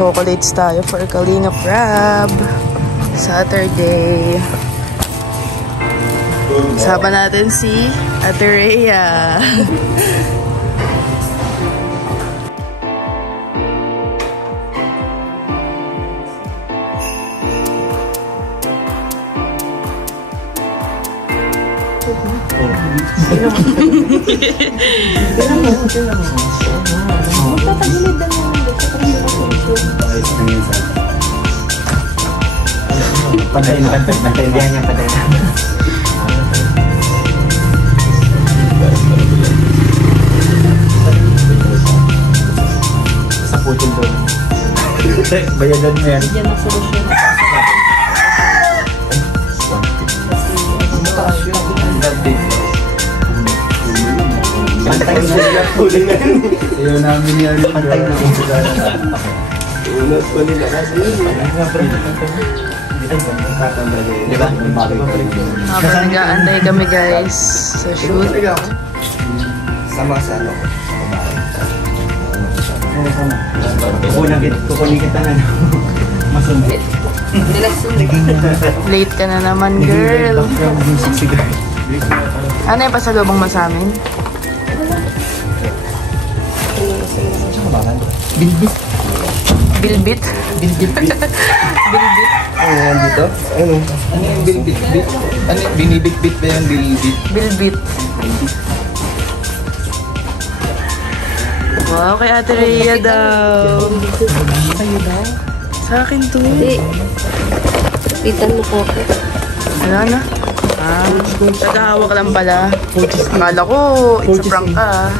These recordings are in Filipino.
Chocolates tayo for Kalingap Rab. Saturday. Kasama natin si Ate Rhea. Magtatagilid na naman dito. Patay na. Naintindihan niya patay na. Sa putol doon. Bayadan mo yan. Yan ang solusyon. Pantay na sila tuloy na yun. Ayaw namin yan. Pantay na sila. Unat pa nila kasi yun. Diba? Habang nag-aantay kami guys sa shoot. Sama sa ano ko. Kukunin kita na masundit. Late ka na naman girl. Ano yung pasalubong mo sa amin? Bilbit. Bilbit? Bilbit. Bilbit? Ano dito? Ano? Ano yung bilbit? Ano yung binibit-bit ba yung bilbit? Bilbit. Wow, kay Ate Rhea daw. Kayo daw? Sa akin to. Hindi. Pitan mo ko ako. Wala na. Nagahawak lang pala. Akala ko, it's a prank ka.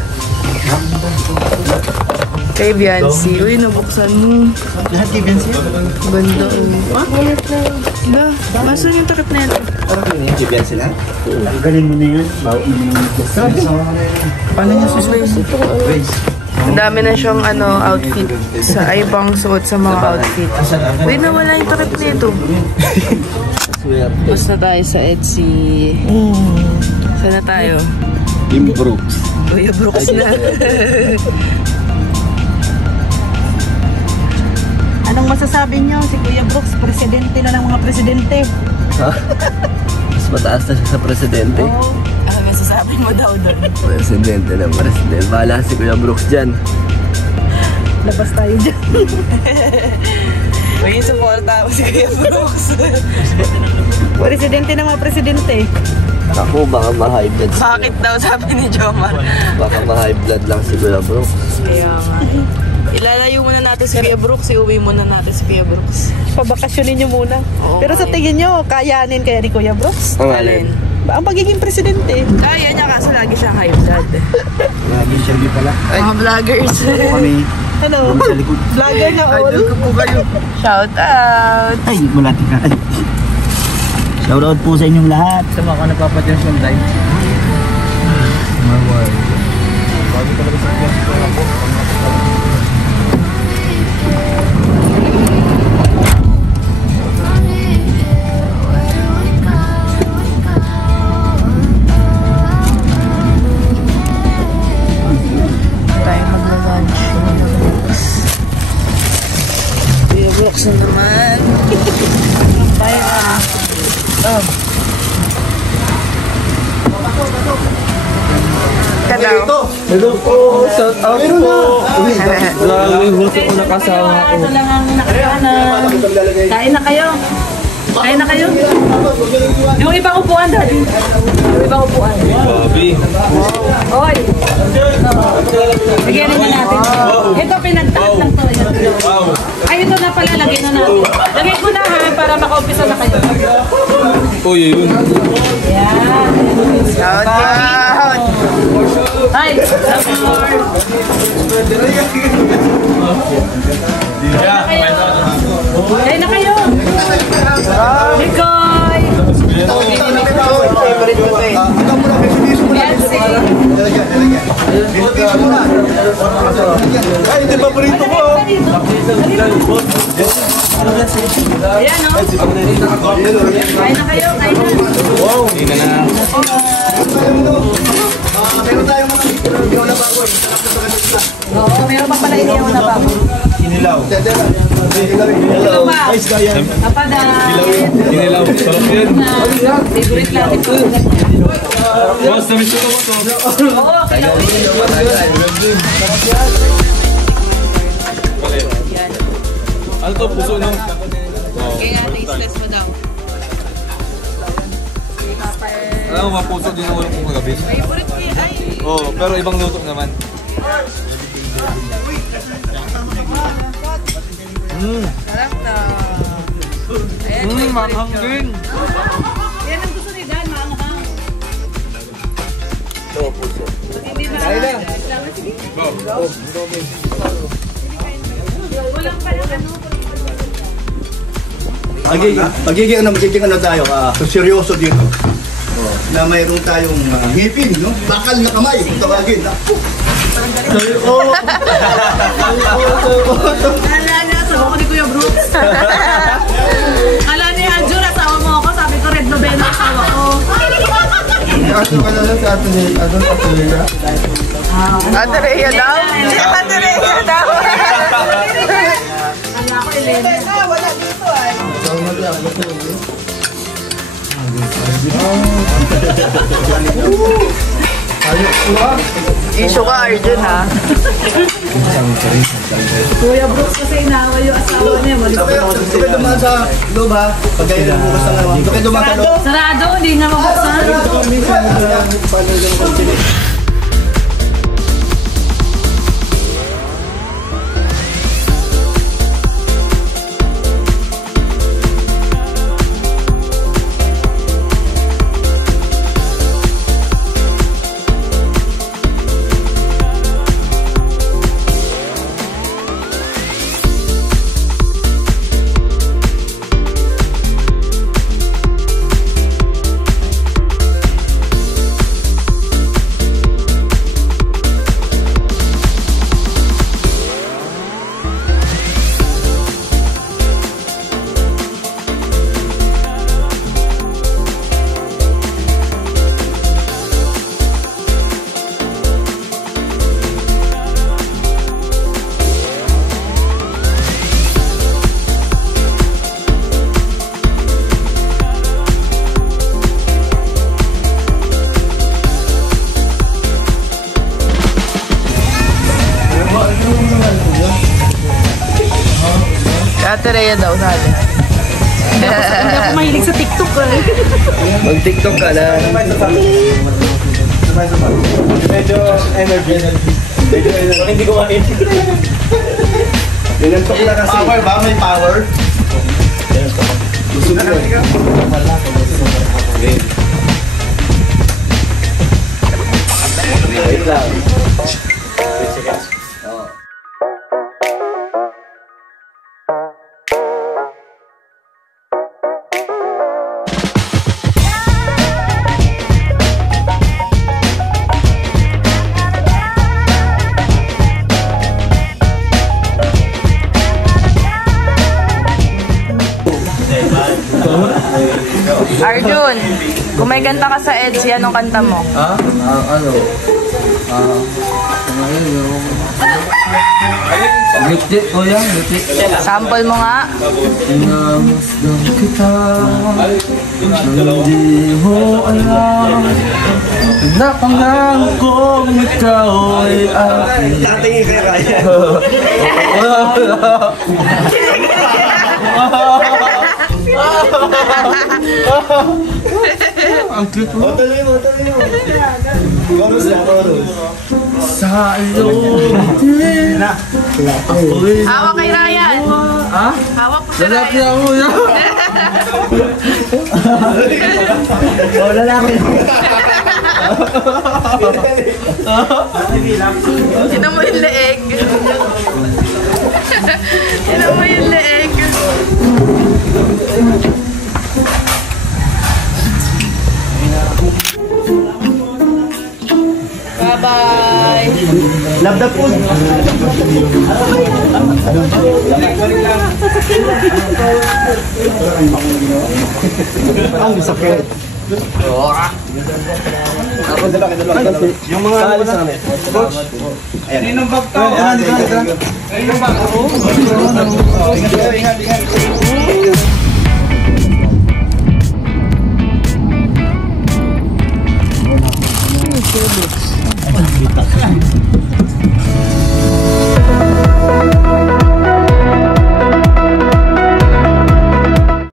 Kay Biancy. Uy, nabuksan mo. Lahat kay Biancy? Ganda oh. Ah? Ba? Masan yung takip na ito? Kay Biancy lang? Galing mo na yan. Bawa mo na yan. Paano niya susunod? Ang dami na siyang outfit. Sa ibang suot sa mga outfit. Uy, nawala yung takip na ito. Basta tayo sa Etsy. Saan na tayo? Team Brooks. Kuya Brooks na. Anong masasabi niyo? Si Kuya Brooks, presidente na ng mga presidente. Mas mataas na siya sa presidente. Oo. Ano masasabi mo daw doon? Presidente ng presidente. Bahala si Kuya Brooks dyan. Labas tayo dyan. May supporta ako si Kuya Brooks. Presidente ng mga presidente. Ako, baka ma-high blood. Bakit daw sabi ni Jomar? Baka ma-high blood lang si Kuya Brooks. Kaya nga. Ilalayo muna natin si Kuya Brooks. Iuwi muna natin si Kuya Brooks. Pabakasyonin niyo muna. Oo, pero sa tingin niyo, kayanin kaya ni Kuya Brooks? Ang Alin? Ang pagiging presidente. Kaya niya kaso lagi siya high blood. Lagi siya di pala. Mga vloggers. Kami. Ano? Sa likod. Vlogger na all. Idol ko po kayo. Shout out! Ay, malati ka. Shoutout po sa inyong lahat. Sa mga napapadyan sa live. Marwar. Bago talaga sa class ko ako. Tayo magla-lunch. Kuya Brooks na naman. Tayo na. Kadaw. Hello po. Shout out po. Grabe, buti ko nakasama ko. Ito lang ang nakakanan. Kain na kayo. Kain na kayo. Yung ibang upuan, Daddy. Yung ibang upuan. Babi. Oy. Lagyan na natin. Ito pinagtaas lang to. Ay, ito na pala. Lagyan na natin. Lagyan ko na ha para makaumpisa na kayo. Uy, yun. Yan. Shout out! Hi. Support. Kain na kayo. Mikoy. Favorite ko to eh. Ay, hindi paborito ko. Ayan o. Kain na kayo. Kain na. Wow, hindi na na. Meron tayong mga inihaw na baboy. Oo, meron pa pala inihaw na baboy. Inilaw. Inilaw pa. Kapadan. Inilaw. Sarap yan. Favorite natin po. Boss, na-miss ko naman to. Oo, kilawin. Ano to? Puso no? Kaya nga, tasteless mo daw. Alam mo, mapuso din ang ulam kong kagabi. Favorite ko yun. Ay, Oo, pero ibang luto naman. sarap na. Ayan, Maanghang din. Yan ang gusto ni Dan, maanghang. Ito, puso. Hindi na. Sige. Walang pala ano. Magiging ano tayo, seryoso dito. Oh, na mayroon tayong ngipin, no? Bakal na kamay, kung tawagin. Oh. Kala niya, sabi ko ni Kuya Brooks. Kala niya, Anjur, asawa mo ako. Sabi ko, Red Novena asawa ko. Kaso ka na lang sa atin ni Atulia. Ate Rhea daw? Ate Rhea daw. Kala ko, Elena. Wala dito ay. Issue ka, Arjun, ha? Kuya Brooks kasi inaaway yung asawa niya. Ito kayo dumaan sa loob, ha? Pag kayo nagbukas ng ano. Ito kayo dumaan sa loob. Sarado, hindi na mabuksan. Ate Rhea daw, sabi. Hindi ako mahilig sa TikTok. Mag-TikTok ka na. Medyo energy. Hindi ko mahin. Dinantok na kasi. Power ba? May power? Gusto na kami ka? Wait lang. Arjun, kung may kanta ka sa EDSI, anong kanta mo? Ha? Ano? Ngayon yung... Giti ko yan, giti. Sample mo nga. Pinamasdan kita nang di mo alam Napangakong ikaw ay akin. Tatingin kayo kaya. Ang cute mo. Tuloy mo. Chorus na, chorus. Sa ilong din. Hawak kay Ryan. Ha? Hawak po si Lalaki Ryan. ako yan. Oh, lalaki. Tinan mo yung leeg. Tinan mo yung leeg. Bye-bye. Love the food. Ang sakit. Yung mga ano sa amin. Coach. Ayan. Ninong bag to. Ayan, dito. Ninong bag. Ingat.